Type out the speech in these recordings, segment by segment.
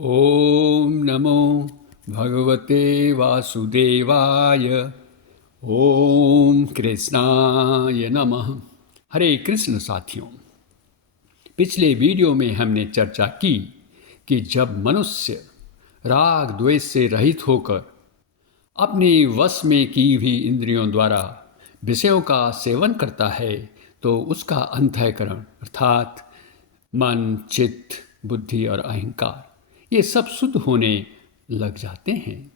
ओम नमो भगवते वासुदेवाय। ओम कृष्णाय नमः। हरे कृष्ण साथियों, पिछले वीडियो में हमने चर्चा की कि जब मनुष्य राग द्वेष से रहित होकर अपने वश में की हुई इंद्रियों द्वारा विषयों का सेवन करता है तो उसका अंतःकरण अर्थात मन, चित्त, बुद्धि और अहंकार ये सब शुद्ध होने लग जाते हैं।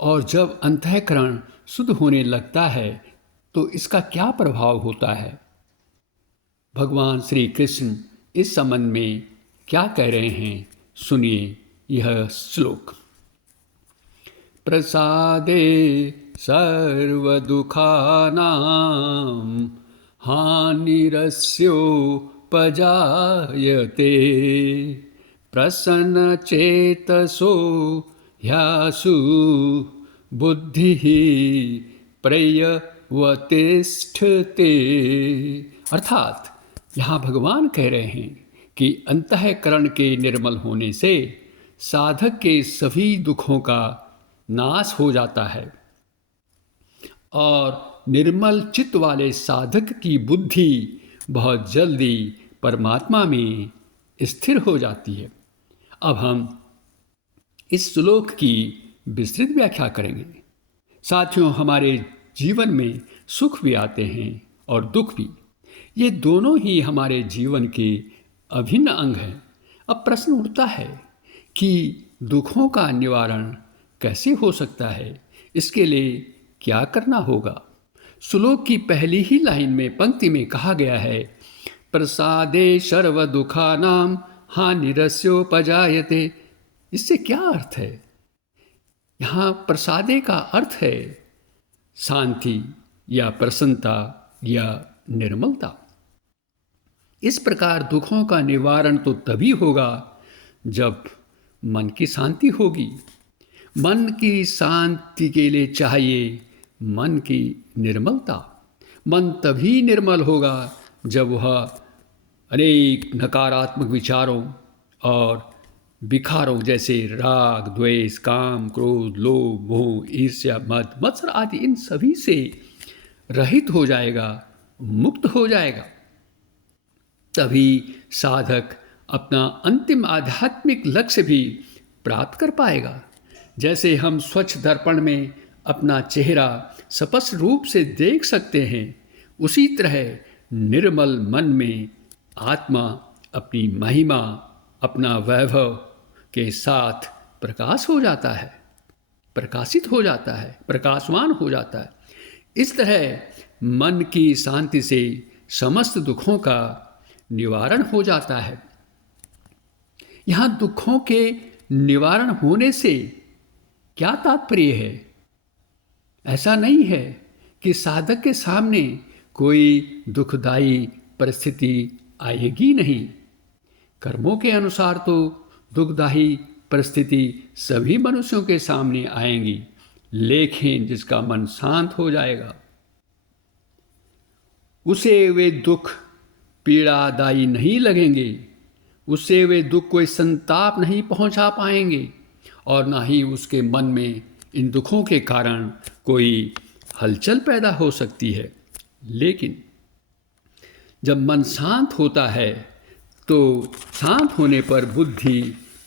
और जब अंतःकरण शुद्ध होने लगता है तो इसका क्या प्रभाव होता है, भगवान श्री कृष्ण इस संबंध में क्या कह रहे हैं, सुनिए यह श्लोक। प्रसादे सर्वदुखानां हानिरस्योपजायते प्रसन्नचेतसो ह्यासु बुद्धिः प्रयवतिष्ठते। अर्थात यहाँ भगवान कह रहे हैं कि अंतःकरण के निर्मल होने से साधक के सभी दुखों का नाश हो जाता है और निर्मल चित्त वाले साधक की बुद्धि बहुत जल्दी परमात्मा में स्थिर हो जाती है। अब हम इस श्लोक की विस्तृत व्याख्या करेंगे। साथियों, हमारे जीवन में सुख भी आते हैं और दुख भी। ये दोनों ही हमारे जीवन के अभिन्न अंग हैं। अब प्रश्न उठता है कि दुखों का निवारण कैसे हो सकता है, इसके लिए क्या करना होगा। श्लोक की पहली ही लाइन में पंक्ति में कहा गया है, प्रसादे सर्व दुखानाम हानिरस्योपजायते। इससे क्या अर्थ है? यहाँ प्रसादे का अर्थ है शांति या प्रसन्नता या निर्मलता। इस प्रकार दुखों का निवारण तो तभी होगा जब मन की शांति होगी। मन की शांति के लिए चाहिए मन की निर्मलता। मन तभी निर्मल होगा जब वह अनेक नकारात्मक विचारों और विकारों जैसे राग, द्वेष, काम, क्रोध, लोभ, मोह, ईर्ष्या, मद, मत्सर आदि इन सभी से रहित हो जाएगा, मुक्त हो जाएगा। तभी साधक अपना अंतिम आध्यात्मिक लक्ष्य भी प्राप्त कर पाएगा। जैसे हम स्वच्छ दर्पण में अपना चेहरा स्पष्ट रूप से देख सकते हैं, उसी तरह निर्मल मन में आत्मा अपनी महिमा, अपना वैभव के साथ प्रकाश हो जाता है, प्रकाशित हो जाता है, प्रकाशवान हो जाता है। इस तरह मन की शांति से समस्त दुखों का निवारण हो जाता है। यहाँ दुखों के निवारण होने से क्या तात्पर्य है? ऐसा नहीं है कि साधक के सामने कोई दुखदायी परिस्थिति आएगी नहीं। कर्मों के अनुसार तो दुखदायी परिस्थिति सभी मनुष्यों के सामने आएंगी, लेकिन जिसका मन शांत हो जाएगा उसे वे दुख पीड़ादायी नहीं लगेंगे, उससे वे दुख कोई संताप नहीं पहुंचा पाएंगे और ना ही उसके मन में इन दुखों के कारण कोई हलचल पैदा हो सकती है। लेकिन जब मन शांत होता है तो शांत होने पर बुद्धि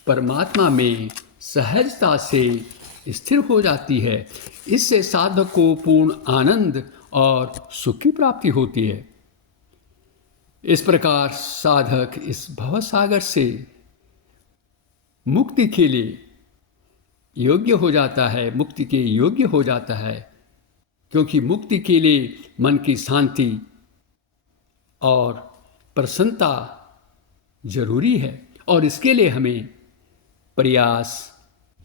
परमात्मा में सहजता से स्थिर हो जाती है। इससे साधक को पूर्ण आनंद और सुख की प्राप्ति होती है। इस प्रकार साधक इस भवसागर से मुक्ति के लिए योग्य हो जाता है, मुक्ति के योग्य हो जाता है, क्योंकि मुक्ति के लिए मन की शांति और प्रसन्नता जरूरी है और इसके लिए हमें प्रयास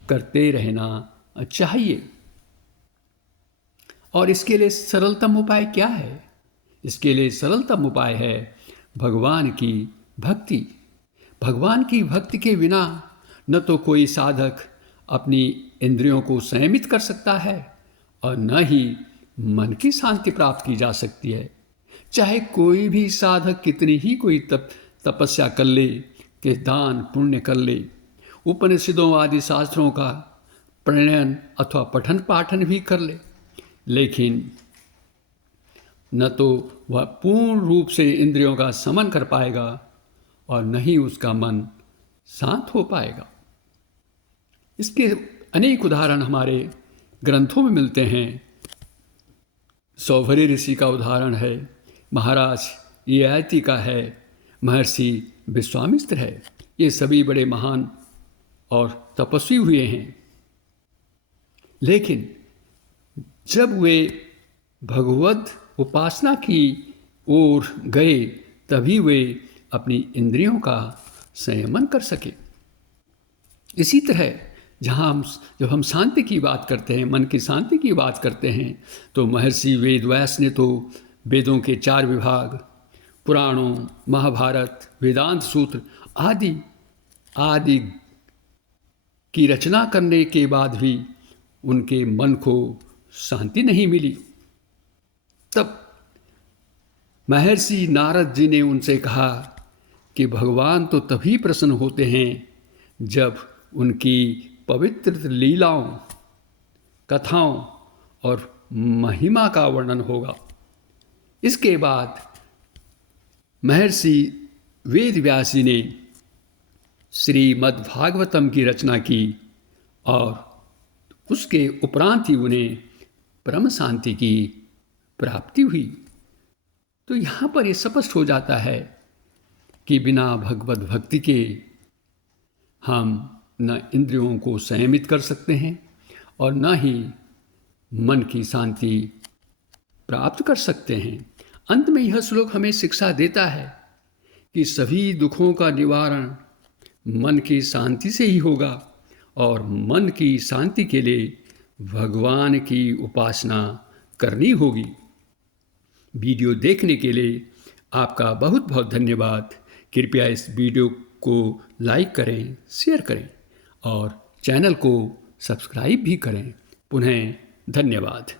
करते रहना चाहिए। और इसके लिए सरलतम उपाय क्या है? इसके लिए सरलतम उपाय है भगवान की भक्ति। भगवान की भक्ति के बिना न तो कोई साधक अपनी इंद्रियों को संयमित कर सकता है और न ही मन की शांति प्राप्त की जा सकती है। चाहे कोई भी साधक कितनी ही कोई तपस्या कर ले, कि दान पुण्य कर ले, उपनिषदों आदि शास्त्रों का प्रणयन अथवा पठन पाठन भी कर ले, लेकिन न तो वह पूर्ण रूप से इंद्रियों का समन कर पाएगा और न ही उसका मन शांत हो पाएगा। इसके अनेक उदाहरण हमारे ग्रंथों में मिलते हैं। सौभरी ऋषि का उदाहरण है, महाराज ययाति का है, महर्षि विश्वामित्र है। ये सभी बड़े महान और तपस्वी हुए हैं, लेकिन जब वे भगवत उपासना की ओर गए तभी वे अपनी इंद्रियों का संयमन कर सके। इसी तरह जब हम शांति की बात करते हैं, मन की शांति की बात करते हैं, तो महर्षि वेदव्यास ने तो वेदों के 4 विभाग, पुराणों, महाभारत, वेदांत सूत्र आदि की रचना करने के बाद भी उनके मन को शांति नहीं मिली। तब महर्षि नारद जी ने उनसे कहा कि भगवान तो तभी प्रसन्न होते हैं जब उनकी पवित्र लीलाओं, कथाओं और महिमा का वर्णन होगा। इसके बाद महर्षि वेदव्यास जी ने श्रीमद्भागवतम की रचना की और उसके उपरांत ही उन्हें परम शांति की प्राप्ति हुई। तो यहाँ पर ये स्पष्ट हो जाता है कि बिना भगवत भक्ति के हम न इंद्रियों को संयमित कर सकते हैं और न ही मन की शांति प्राप्त कर सकते हैं। अंत में यह श्लोक हमें शिक्षा देता है कि सभी दुखों का निवारण मन की शांति से ही होगा और मन की शांति के लिए भगवान की उपासना करनी होगी। वीडियो देखने के लिए आपका बहुत बहुत धन्यवाद। कृपया इस वीडियो को लाइक करें, शेयर करें और चैनल को सब्सक्राइब भी करें। पुनः धन्यवाद।